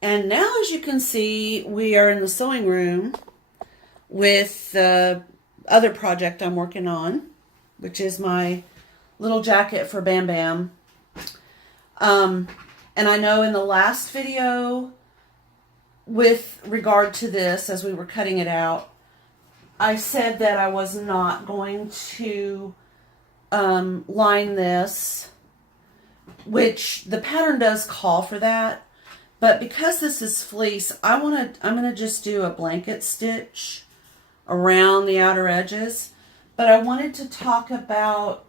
And now, as you can see, we are in the sewing room with the other project I'm working on, which is my little jacket for Bam Bam. And I know in the last video, with regard to this, as we were cutting it out, I said that I was not going to line this, which the pattern does call for that. But because this is fleece, I'm gonna just do a blanket stitch around the outer edges. But I wanted to talk about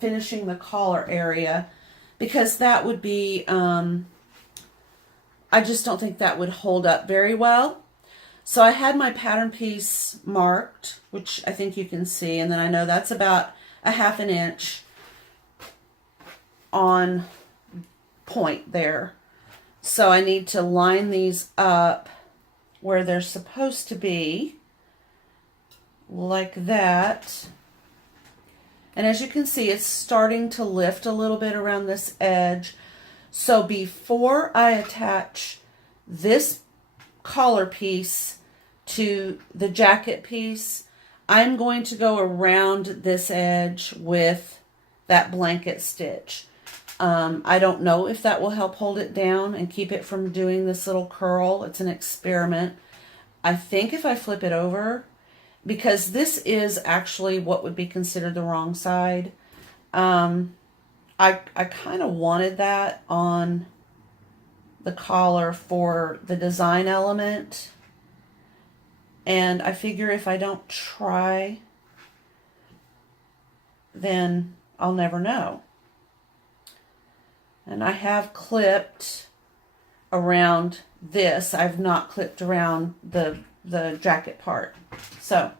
finishing the collar area, because that would be, I just don't think that would hold up very well. So I had my pattern piece marked, which I think you can see, and then I know that's about a 1/2 inch on point there. So I need to line these up where they're supposed to be, like that. And as you can see, it's starting to lift a little bit around this edge. So before I attach this collar piece to the jacket piece, I'm going to go around this edge with that blanket stitch. I don't know if that will help hold it down and keep it from doing this little curl. It's an experiment. I think if I flip it over, because this is actually what would be considered the wrong side, I kind of wanted that on the collar for the design element. And I figure if I don't try, then I'll never know. And I have clipped around this. I've not clipped around the jacket part. So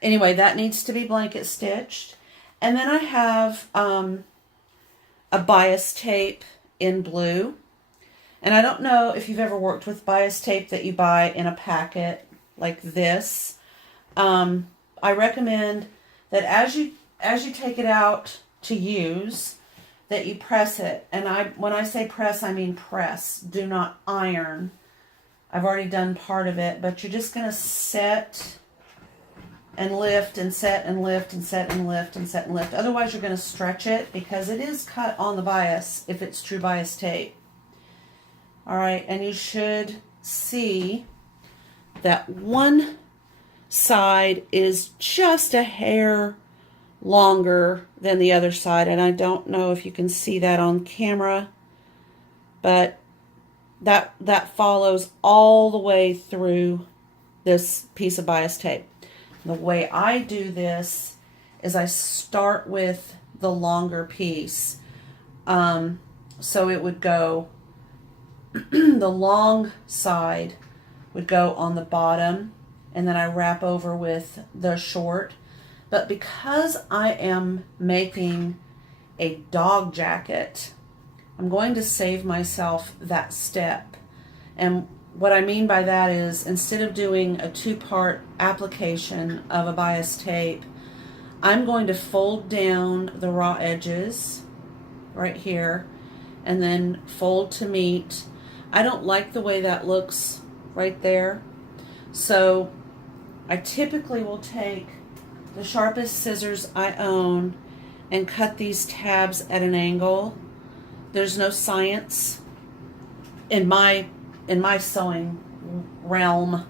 anyway, that needs to be blanket stitched. And then I have a bias tape in blue. And I don't know if you've ever worked with bias tape that you buy in a packet like this. I recommend that as you take it out to use, that you press it. And when I say press, I mean press. Do not iron. I've already done part of it, but you're just going to set and lift and set and lift and set and lift and set and lift. Otherwise, you're going to stretch it, because it is cut on the bias if it's true bias tape. All right, and you should see that one side is just a hair longer than the other side, and I don't know if you can see that on camera, but that follows all the way through this piece of bias tape. The way I do this is I start with the longer piece, so it would go the long side would go on the bottom, and then I wrap over with the short. But because I am making a dog jacket, I'm going to save myself that step. And what I mean by that is, instead of doing a 2-part application of a bias tape, I'm going to fold down the raw edges right here and then fold to meet. I don't like the way that looks right there. So I typically will take the sharpest scissors I own and cut these tabs at an angle. There's no science in my sewing realm.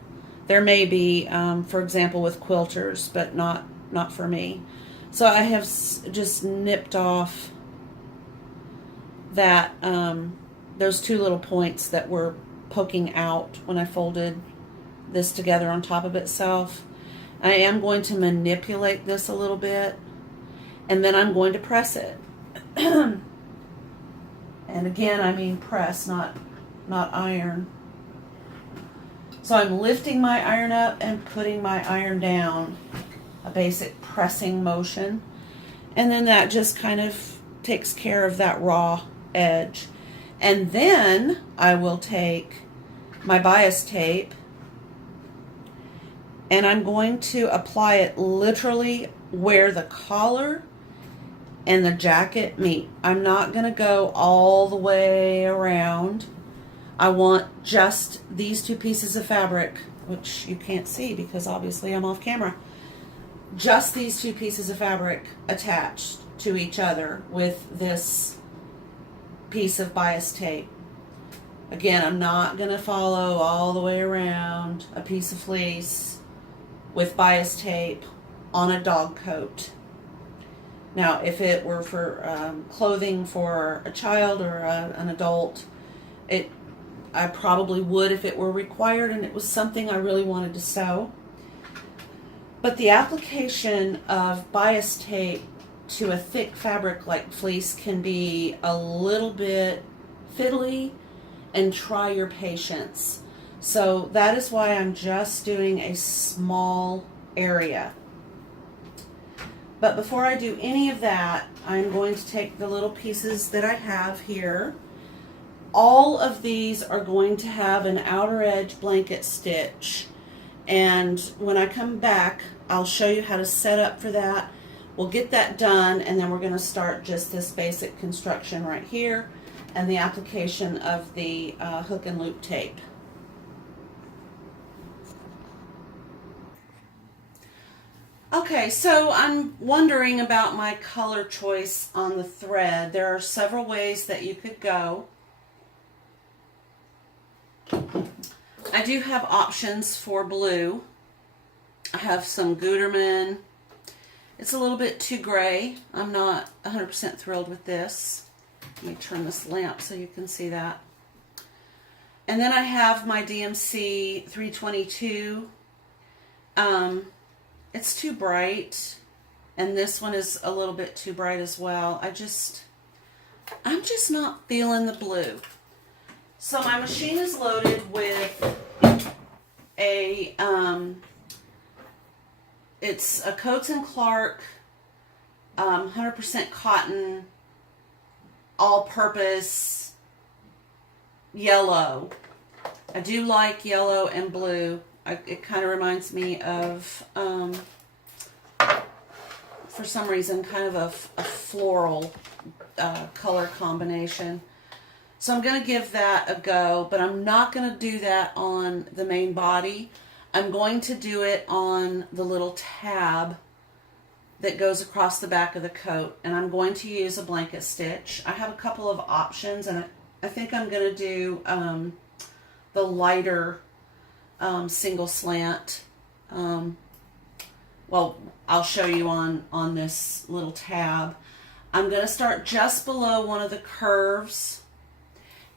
There may be, for example, with quilters, but not for me. So I have just nipped off that those 2 little points that were poking out when I folded this together on top of itself. I am going to manipulate this a little bit, and then I'm going to press it. And again, I mean press, not iron. So I'm lifting my iron up and putting my iron down, a basic pressing motion. And then that just kind of takes care of that raw edge. And then I will take my bias tape, and I'm going to apply it literally where the collar and the jacket meet. I'm not going to go all the way around. I want just these two pieces of fabric, which you can't see because obviously I'm off camera. Just these two pieces of fabric attached to each other with this piece of bias tape. Again, I'm not going to follow all the way around a piece of fleece with bias tape on a dog coat. Now, if it were for clothing for a child or an adult, I probably would if it were required and it was something I really wanted to sew. But the application of bias tape to a thick fabric like fleece can be a little bit fiddly, and try your patience. So that is why I'm just doing a small area. But before I do any of that, I'm going to take the little pieces that I have here. All of these are going to have an outer edge blanket stitch. And when I come back, I'll show you how to set up for that. We'll get that done, and then we're going to start just this basic construction right here and the application of the hook and loop tape. Okay, so I'm wondering about my color choice on the thread. There are several ways that you could go. I do have options for blue. I have some Gutermann. It's a little bit too gray. I'm not 100% thrilled with this. Let me turn this lamp so you can see that. And then I have my DMC 322. It's too bright, and this one is a little bit too bright as well. I'm just not feeling the blue. So my machine is loaded with a it's a Coats & Clark 100% cotton all-purpose yellow. I do like yellow and blue. It kind of reminds me of, for some reason, kind of a floral color combination. So I'm going to give that a go, but I'm not going to do that on the main body. I'm going to do it on the little tab that goes across the back of the coat, and I'm going to use a blanket stitch. I have a couple of options, and I think I'm going to do the lighter single slant. Well, I'll show you on this little tab. I'm going to start just below one of the curves,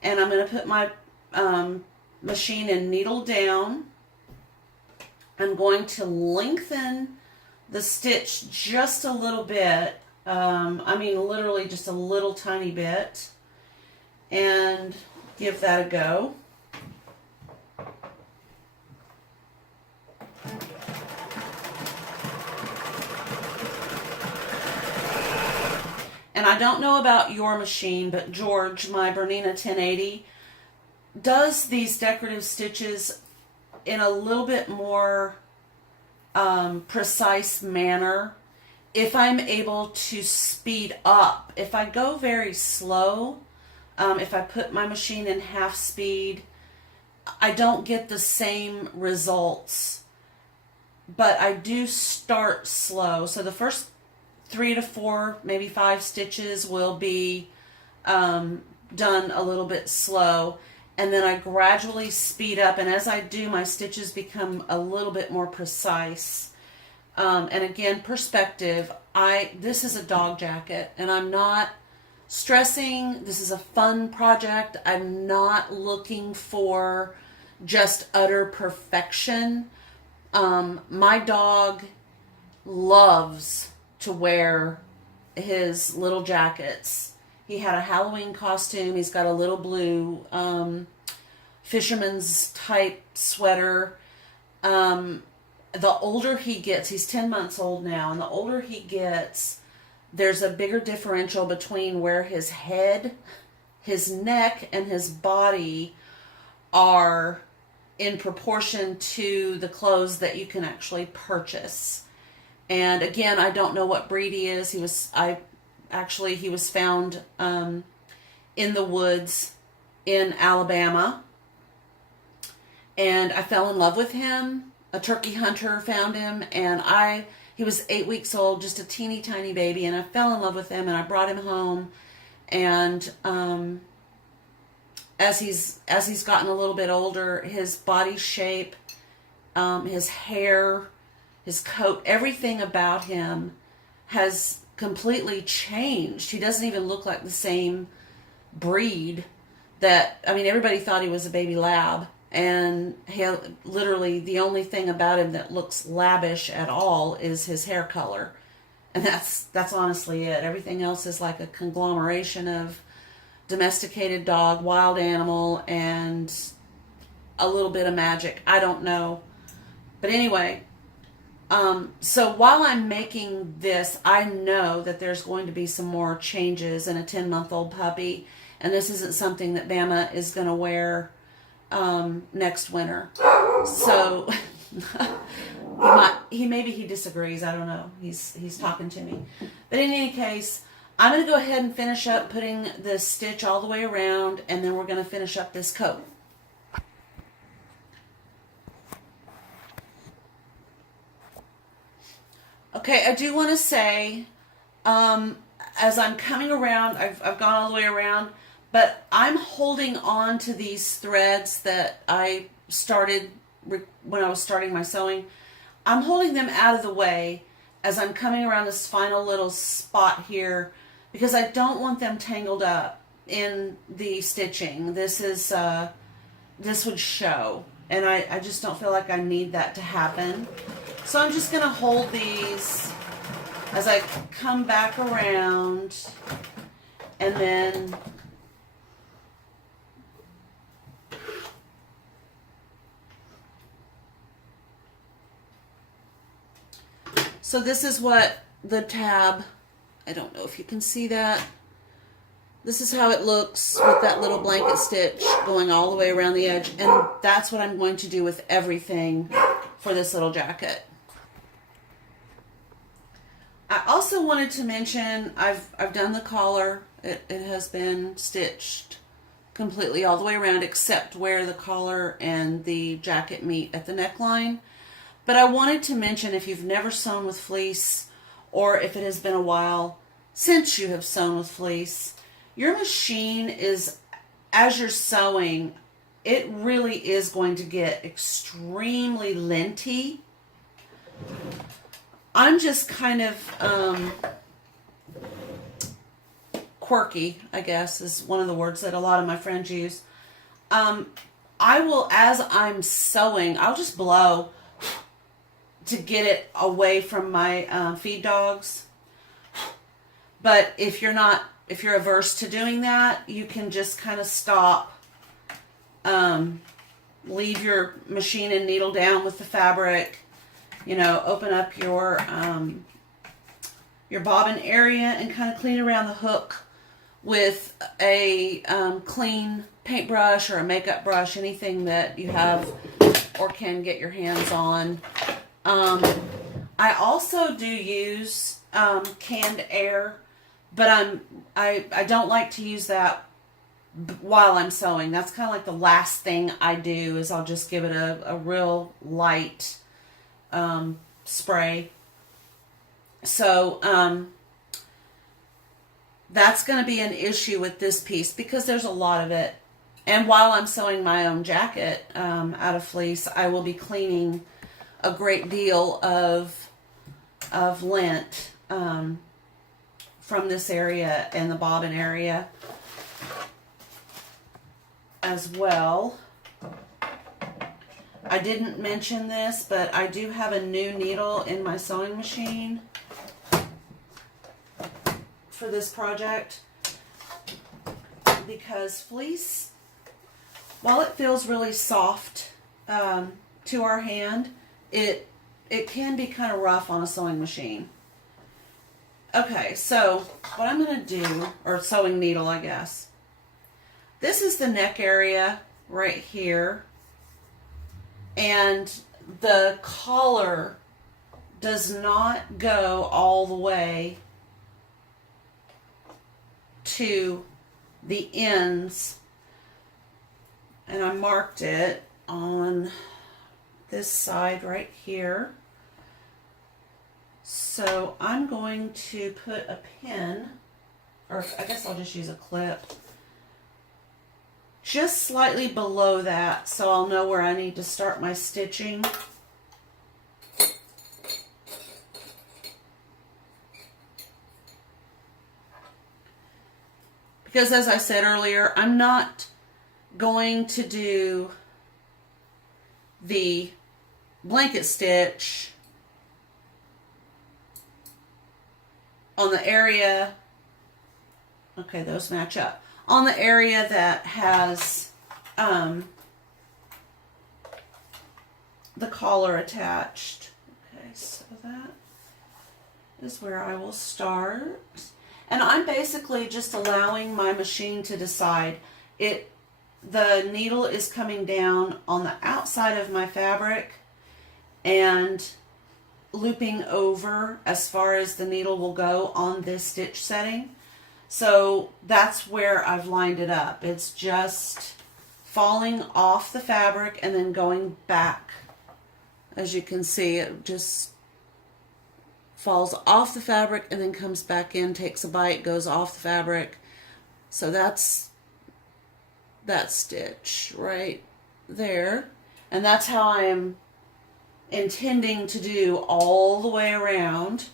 and I'm going to put my machine in needle down. I'm going to lengthen the stitch just a little bit. I mean literally just a little tiny bit, and give that a go. And I don't know about your machine, but George, my Bernina 1080, does these decorative stitches in a little bit more precise manner if I'm able to speed up. If I go very slow, if I put my machine in half speed, I don't get the same results. But I do start slow. So the first 3 to 4, maybe 5 stitches will be done a little bit slow. And then I gradually speed up, and as I do, my stitches become a little bit more precise. And again, perspective. This is a dog jacket, and I'm not stressing. This is a fun project. I'm not looking for just utter perfection. My dog loves to wear his little jackets. He had a Halloween costume. He's got a little blue fisherman's type sweater. The older he gets, he's 10 months old now, and the older he gets, there's a bigger differential between where his head, his neck, and his body are in proportion to the clothes that you can actually purchase. And again, I don't know what breed he is. He was found in the woods in Alabama, and I fell in love with him. A turkey hunter found him, and he was 8 weeks old, just a teeny tiny baby, and I fell in love with him, and I brought him home. And as he's gotten a little bit older, his body shape, his hair, his coat, everything about him has completely changed. He doesn't even look like the same breed everybody thought he was a baby lab, and literally the only thing about him that looks labbish at all is his hair color. And that's honestly it. Everything else is like a conglomeration of domesticated dog, wild animal, and a little bit of magic. I don't know. But anyway, so while I'm making this, I know that there's going to be some more changes in a 10-month-old puppy. And this isn't something that Bama is going to wear next winter. So maybe he disagrees. I don't know. He's talking to me. But in any case, I'm going to go ahead and finish up putting this stitch all the way around, and then we're going to finish up this coat. Okay, I do want to say, as I'm coming around, I've gone all the way around, but I'm holding on to these threads that I started when I was starting my sewing. I'm holding them out of the way as I'm coming around this final little spot here, because I don't want them tangled up in the stitching. This would show, and I just don't feel like I need that to happen. So I'm just going to hold these as I come back around, and then so this is what the tab, I don't know if you can see that. This is how it looks with that little blanket stitch going all the way around the edge, and that's what I'm going to do with everything for this little jacket. I also wanted to mention I've done the collar. It has been stitched completely all the way around except where the collar and the jacket meet at the neckline. But I wanted to mention, if you've never sewn with fleece, or if it has been a while since you have sewn with fleece, your machine is, as you're sewing, it really is going to get extremely linty. I'm just kind of quirky, I guess, is one of the words that a lot of my friends use. I will, as I'm sewing, I'll just blow to get it away from my feed dogs. But if you're averse to doing that, you can just kind of stop, leave your machine and needle down with the fabric. Open up your bobbin area and kind of clean around the hook with a clean paintbrush or a makeup brush, anything that you have or can get your hands on. I also do use canned air, but I don't like to use that while I'm sewing. That's kind of like the last thing I do, is I'll just give it a real light spray. So that's going to be an issue with this piece because there's a lot of it. And while I'm sewing my own jacket out of fleece, I will be cleaning a great deal of lint from this area and the bobbin area as well. I didn't mention this, but I do have a new needle in my sewing machine for this project, because fleece, while it feels really soft to our hand, it can be kind of rough on a sewing machine. Okay, so what I'm going to do, or sewing needle, I guess. This is the neck area right here. And the collar does not go all the way to the ends. And I marked it. on this side right here. So I'm going to put a pin, or I guess I'll just use a clip, just slightly below that so I'll know where I need to start my stitching. Because as I said earlier, I'm not going to do the blanket stitch on the area, okay, those match up, on the area that has the collar attached. Okay, so that is where I will start. And I'm basically just allowing my machine to decide. The needle is coming down on the outside of my fabric and looping over as far as the needle will go on this stitch setting. So that's where I've lined it up. It's just falling off the fabric and then going back. As you can see, it just falls off the fabric and then comes back in, takes a bite, goes off the fabric. So that's that stitch right there. And that's how I am intending to do all the way around.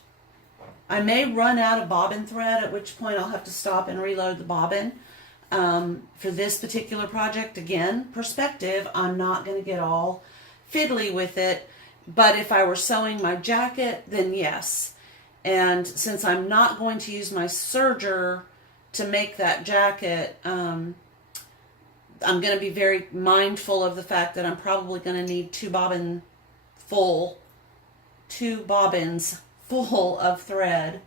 I may run out of bobbin thread, at which point I'll have to stop and reload the bobbin. For this particular project, again, perspective, I'm not going to get all fiddly with it. But if I were sewing my jacket, then yes. And since I'm not going to use my serger to make that jacket, I'm going to be very mindful of the fact that I'm probably going to need two bobbins full of thread.